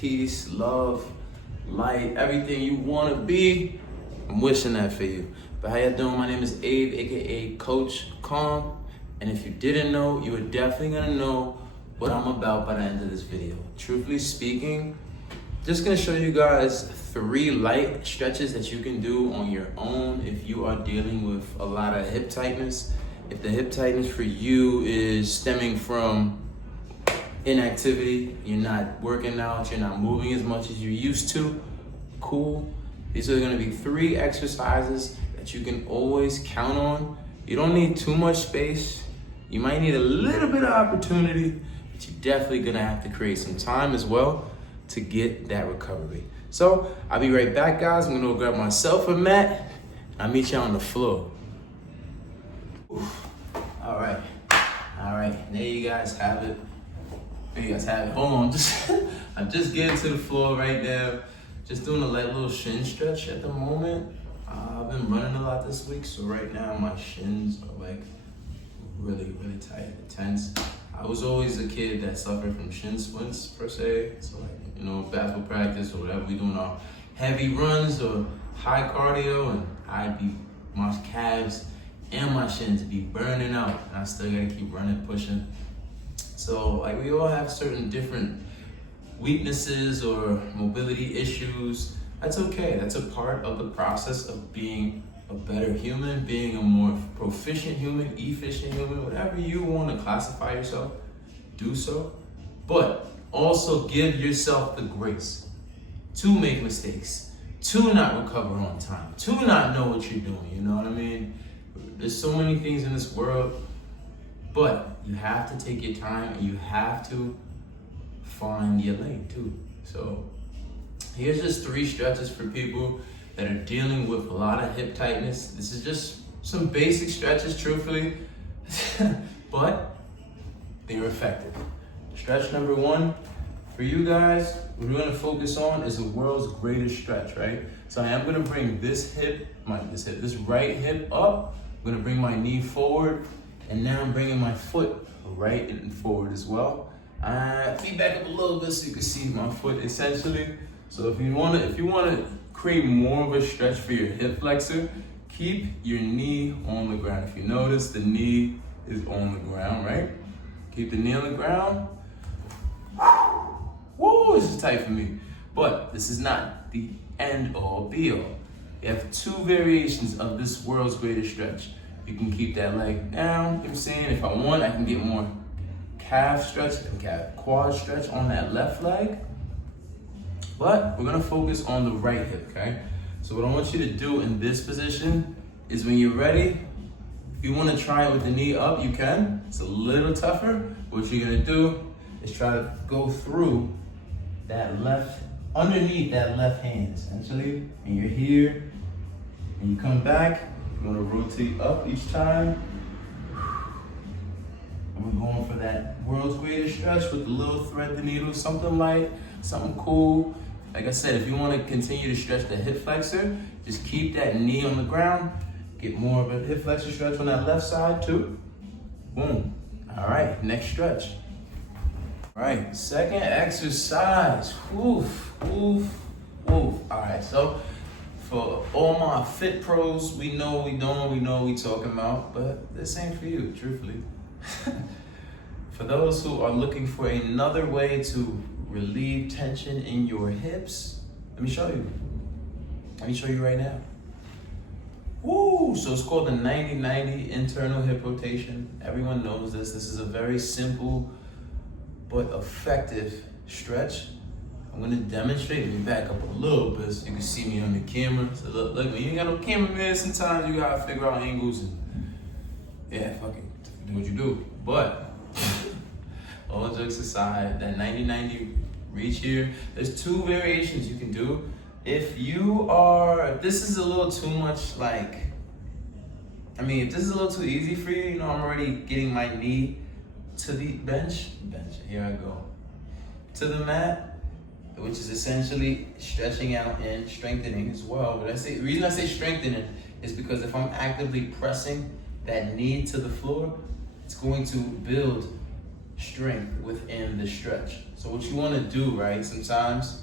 peace, love, light, everything you want to be. I'm wishing that for you. But how you doing? My name is Abe, aka Coach Calm. And if you didn't know, you are definitely gonna know what I'm about by the end of this video. Truthfully speaking, just gonna show you guys 3 light stretches that you can do on your own if you are dealing with a lot of hip tightness. If the hip tightness for you is stemming from inactivity, you're not working out, you're not moving as much as you used to, cool. These are gonna be 3 exercises that you can always count on. You don't need too much space. You might need a little bit of opportunity, but you're definitely gonna have to create some time as well to get that recovery. So I'll be right back, guys. I'm gonna go grab myself a mat. I'll meet you on the floor. All right, there you guys have it. Hold on, I'm just getting to the floor right now. Just doing a light little shin stretch at the moment. I've been running a lot this week, so right now my shins are like really tight and tense. I was always a kid that suffered from shin splints per se. So like, basketball practice or whatever, we doing our heavy runs or high cardio, and my calves and my shins be burning out, and I still gotta keep running, pushing. So like we all have certain different weaknesses or mobility issues. That's okay. That's a part of the process of being a better human, being a more proficient human, efficient human, whatever you want to classify yourself, do so. But also give yourself the grace to make mistakes, to not recover on time, to not know what you're doing, you know what I mean? There's so many things in this world, but you have to take your time and you have to find your lane too. So here's just 3 stretches for people that are dealing with a lot of hip tightness. This is just some basic stretches, truthfully, but they're effective. Stretch number 1 for you guys, what we're gonna focus on is the world's greatest stretch, right? So I am gonna bring this right hip up. I'm gonna bring my knee forward, and now I'm bringing my foot right and forward as well. Feet back up a little bit so you can see my foot essentially. So if you wanna create more of a stretch for your hip flexor, keep your knee on the ground. If you notice, the knee is on the ground, right? Keep the knee on the ground. Woo, this is tight for me. But this is not the end all be all. You have 2 variations of this world's greatest stretch. You can keep that leg down, you know what I'm saying? If I want, I can get more calf stretch and quad stretch on that left leg. But we're gonna focus on the right hip, okay? So what I want you to do in this position is when you're ready, if you wanna try it with the knee up, you can. It's a little tougher. What you're gonna do is try to go through underneath that left hand, essentially. And you're here, and you come back. You're gonna rotate up each time. And we're going for that world's greatest stretch with the little thread the needle, something light, something cool. Like I said, if you wanna continue to stretch the hip flexor, just keep that knee on the ground. Get more of a hip flexor stretch on that left side too. Boom. All right, next stretch. All right, second exercise. Oof. All right, so for all my fit pros, we know we talking about, but this ain't for you, truthfully. For those who are looking for another way to relieve tension in your hips, let me show you. Let me show you right now. Woo! So it's called the 90-90 internal hip rotation. Everyone knows this. This is a very simple but effective stretch. I'm gonna demonstrate. Let me back up a little bit so you can see me on the camera. So look, when you ain't got no cameraman, sometimes you gotta figure out angles and fuck it, do what you do. But all jokes aside, that 90-90 reach here, there's 2 variations you can do. If this is a little too much, if this is a little too easy for you, I'm already getting my knee to the bench, here I go, to the mat, which is essentially stretching out and strengthening as well. But the reason I say strengthening is because if I'm actively pressing that knee to the floor, it's going to build strength within the stretch. So what you want to do, right, sometimes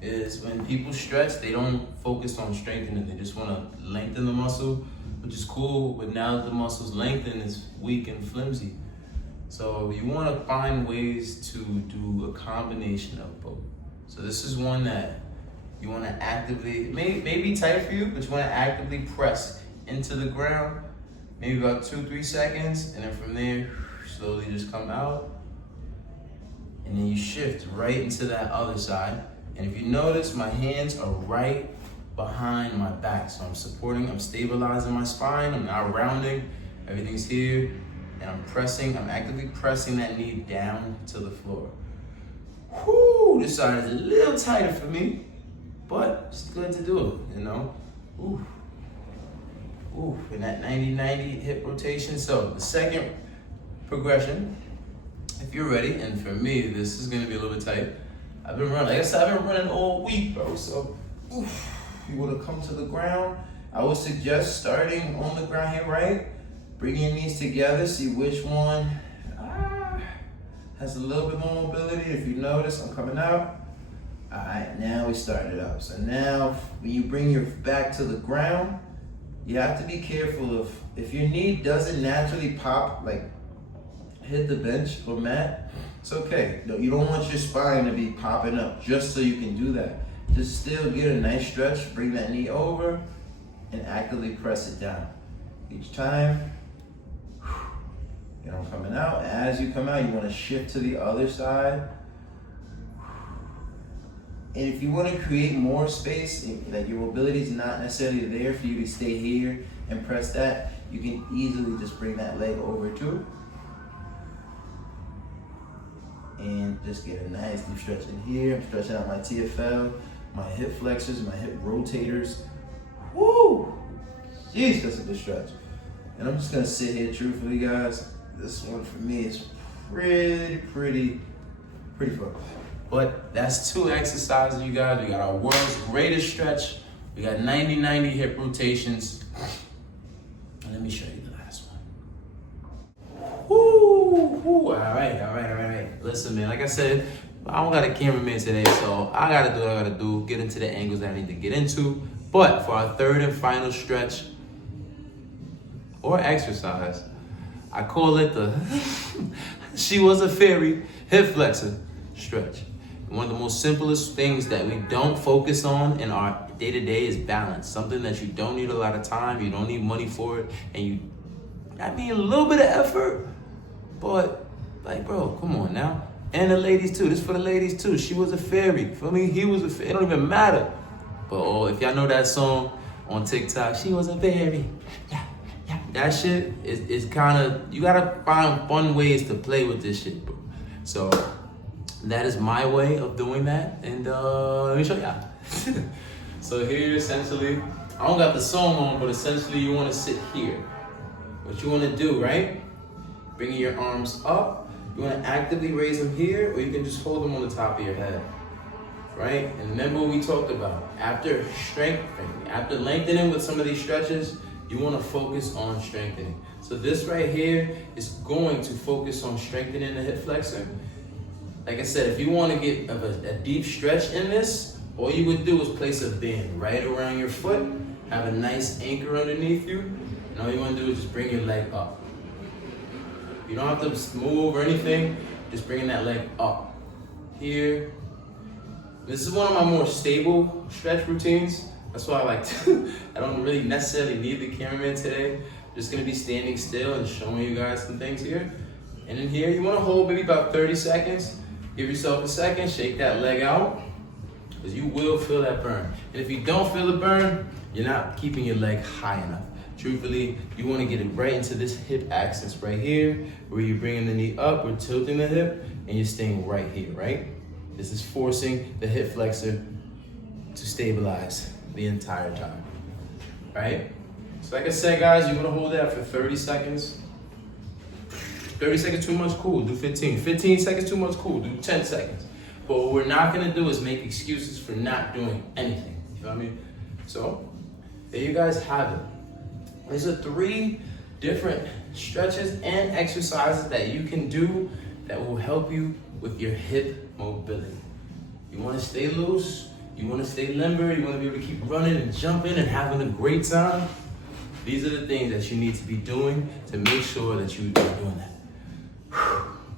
is when people stretch, they don't focus on strengthening. They just want to lengthen the muscle, which is cool, but now that the muscle's lengthened, it's weak and flimsy. So you want to find ways to do a combination of both. So this is one that you want to actively, may be tight for you, but you want to actively press into the ground, maybe about 2-3 seconds, and then from there, slowly just come out. And then you shift right into that other side. And if you notice, my hands are right behind my back. So I'm stabilizing my spine, I'm not rounding, everything's here. And I'm actively pressing that knee down to the floor. Whoo, this side is a little tighter for me, but it's good to do it, you know? Ooh, ooh, and that 90-90 hip rotation. So the second progression, if you're ready, and for me, this is gonna be a little bit tight. I've been running, like I said, I've been running all week, bro. So, oof, you wanna come to the ground. I would suggest starting on the ground here, right? Bring your knees together, see which one has a little bit more mobility. If you notice, I'm coming out. All right, now we started up. So now, when you bring your back to the ground, you have to be careful of, if your knee doesn't naturally pop, like hit the bench or mat, it's okay. No, you don't want your spine to be popping up just so you can do that. Just still get a nice stretch, bring that knee over, and actively press it down. Each time, I'm coming out. As you come out, you want to shift to the other side. And if you want to create more space, like your mobility is not necessarily there for you to stay here and press that, you can easily just bring that leg over too. And just get a nice deep stretch in here. I'm stretching out my TFL, my hip flexors, my hip rotators. Woo! Jeez, that's a good stretch. And I'm just gonna sit here truthfully, guys. This one for me is pretty fun. But that's 2 exercises, you guys. We got our world's greatest stretch. We got 90-90 hip rotations. And let me show you the last one. Woo! All right. Listen, man, like I said, I don't got a cameraman today, so I gotta do what I gotta do, get into the angles that I need to get into. But for our third and final stretch, or exercise, I call it the she was a fairy hip flexor stretch. One of the most simplest things that we don't focus on in our day-to-day is balance. Something that you don't need a lot of time, you don't need money for it, and I mean a little bit of effort, but like, bro, come on now. And the ladies too, this for the ladies too. She was a fairy, for me, he was a fairy, it don't even matter. But if y'all know that song on TikTok, she was a fairy. Yeah. That shit is kind of, you gotta find fun ways to play with this shit, bro. So that is my way of doing that, and let me show y'all. So here, essentially, I don't got the song on, but essentially you wanna sit here. What you wanna do, right? Bringing your arms up, you wanna actively raise them here, or you can just hold them on the top of your head, right? And remember what we talked about. After strengthening, after lengthening with some of these stretches, you want to focus on strengthening. So this right here is going to focus on strengthening the hip flexor. Like I said, if you want to get a deep stretch in this, all you would do is place a band right around your foot, have a nice anchor underneath you, and all you want to do is just bring your leg up. You don't have to move or anything, just bringing that leg up. Here. This is one of my more stable stretch routines. That's why I like to, I don't really necessarily need the cameraman today. I'm just gonna be standing still and showing you guys some things here. And in here, you wanna hold maybe about 30 seconds. Give yourself a second, shake that leg out, because you will feel that burn. And if you don't feel the burn, you're not keeping your leg high enough. Truthfully, you wanna get it right into this hip axis right here, where you're bringing the knee up, we're tilting the hip, and you're staying right here, right? This is forcing the hip flexor to stabilize the entire time, right? So like I said, guys, you're gonna hold that for 30 seconds. 30 seconds too much, cool, do 15. 15 seconds too much, cool, do 10 seconds. But what we're not gonna do is make excuses for not doing anything, you know what I mean? So, there you guys have it. These are 3 different stretches and exercises that you can do that will help you with your hip mobility. You wanna stay loose, you wanna stay limber, you wanna be able to keep running and jumping and having a great time. These are the things that you need to be doing to make sure that you are doing that.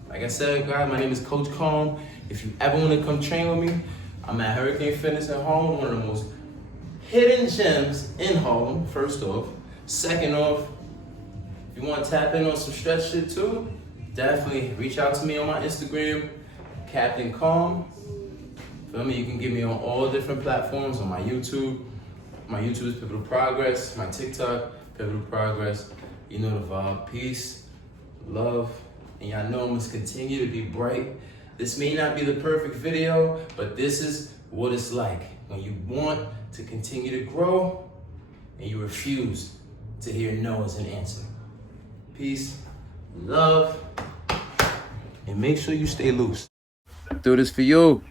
Like I said, guys, my name is Coach Calm. If you ever wanna come train with me, I'm at Hurricane Fitness in Harlem, one of the most hidden gems in Harlem, first off. Second off, if you want to tap in on some stretch shit too, definitely reach out to me on my Instagram, Captain Calm. Feel me? You can get me on all different platforms, on my YouTube. My YouTube is Pivotal Progress, my TikTok, Pivotal Progress. You know the vibe. Peace, love, and y'all know I must continue to be bright. This may not be the perfect video, but this is what it's like when you want to continue to grow and you refuse to hear no as an answer. Peace, love, and make sure you stay loose. Do this for you.